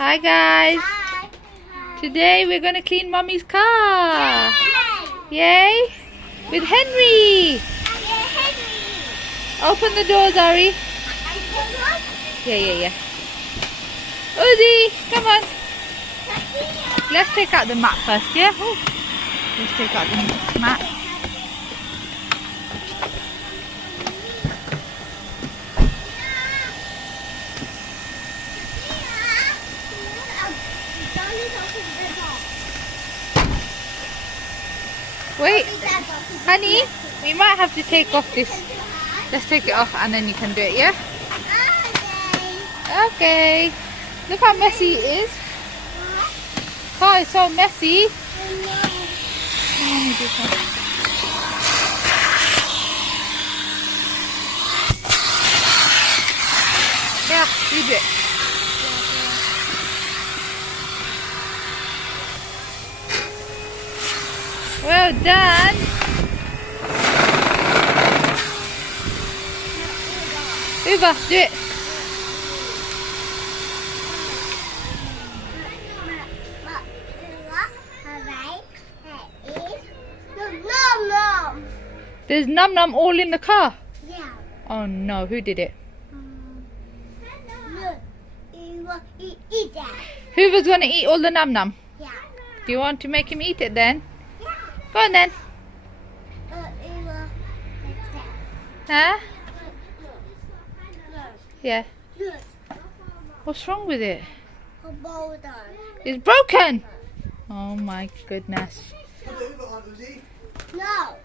Hi guys. Hi. Today we're gonna clean Mommy's car. Yay! Yay! With Henry. Henry. Open the door, Zari. Yeah. Uzi, come on. Let's take out the mat first, yeah? Ooh. Let's take out the mat. Wait, honey, we might have to take off this. Let's take it off and then you can do it, yeah? Okay. Look how messy it is. Car is so messy. Let me do some. Yeah, you do it. Well done. Hoover, do it. There's num num all in the car. Yeah. Oh no, who did it? Eat that. Hoover's gonna eat all the num num. Yeah. Do you want to make him eat it then? Yeah. Go on then. Huh? Yeah. What's wrong with it? It's broken. Oh my goodness. No.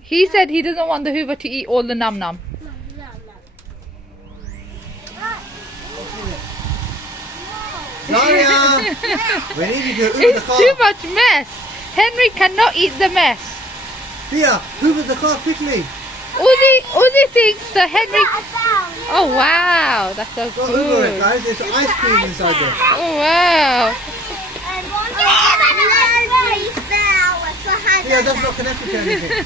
He said he doesn't want the Hoover to eat all the num num. Daria! We need you to hoover the It's car. too much mess. Henry cannot eat the mess. Thea, hoover the car quickly. Uzi thinks that Henry... Oh wow, that's so Go hoover it, good. guys. There's ice cream inside there. Oh wow. Thea, that's not connected to anything.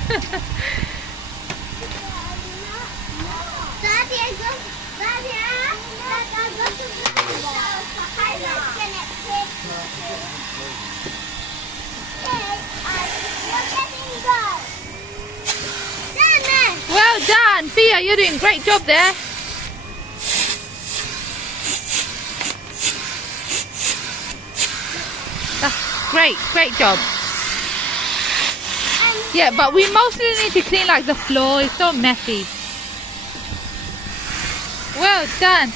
Well done, Thea, you're doing a great job there. That's great job. Yeah, but we mostly need to clean like the floor, it's so messy. Well done.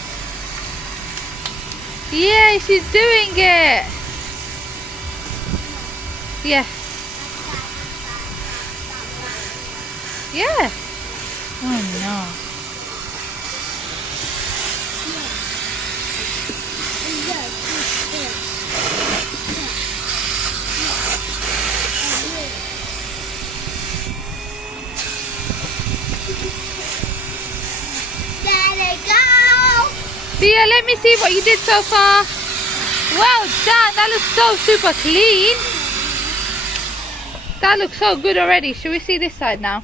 Yeah, she's doing it. Yeah. Yeah. Oh no. Thea, let me see what you did so far. Well done. That looks so super clean. That looks so good already. Should we see this side now?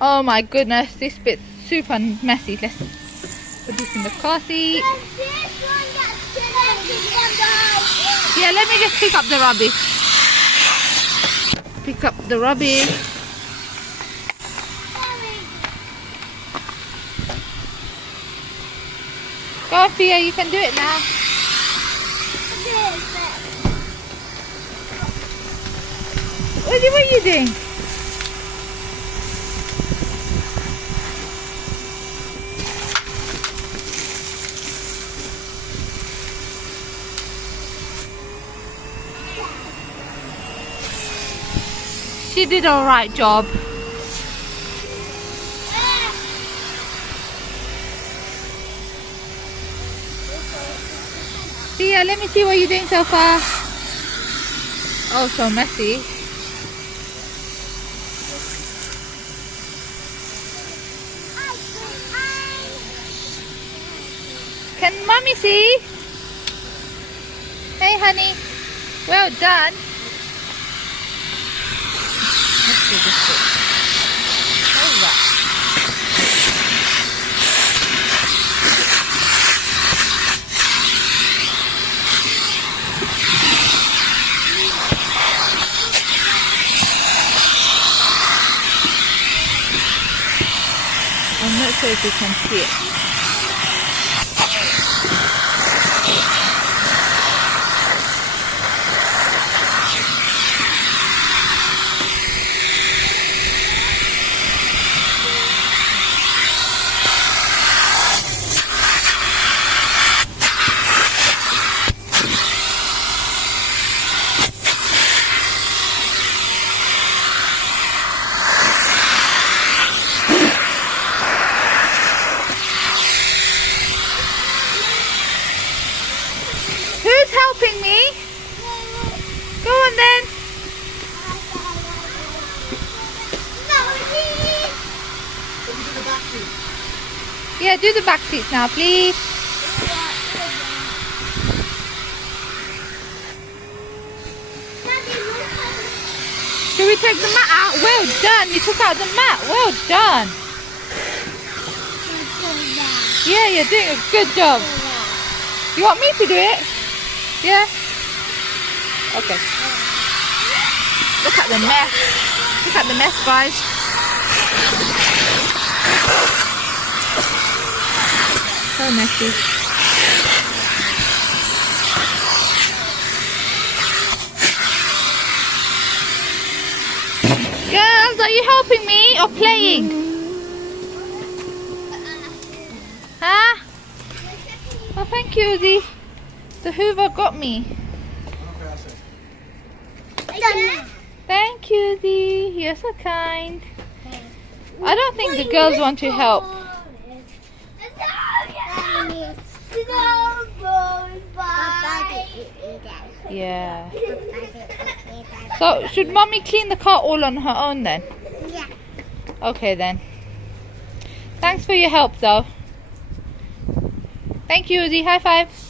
Oh my goodness, this bit's super messy. Let's put this in the car seat. Yeah, let me just pick up the rubbish. Pick up the rubbish. Go on, Thea, you can do it now. Uzi, what are you doing? She did a right job. Thea, let me see what you're doing so far. Oh, so messy. Can Mommy see? Hey, honey. Well done. Let's do this bit. All right. so you can see it. Who's helping me? Go on then. Yeah, do the back seats now, please. Should we take the mat out? Well done. You took out the mat. Well done. Yeah, you're doing a good job. You want me to do it? Yeah? Okay. Look at the mess. Look at the mess, guys. So messy. Girls, are you helping me or playing? Huh? Oh, thank you, Uzi. The Hoover got me. Thank you, Uzi. You're so kind. I don't think the girls want to help. Yeah. So, should Mommy clean the car all on her own then? Yeah. Okay then. Thanks for your help though. Thank you, Uzi. High five.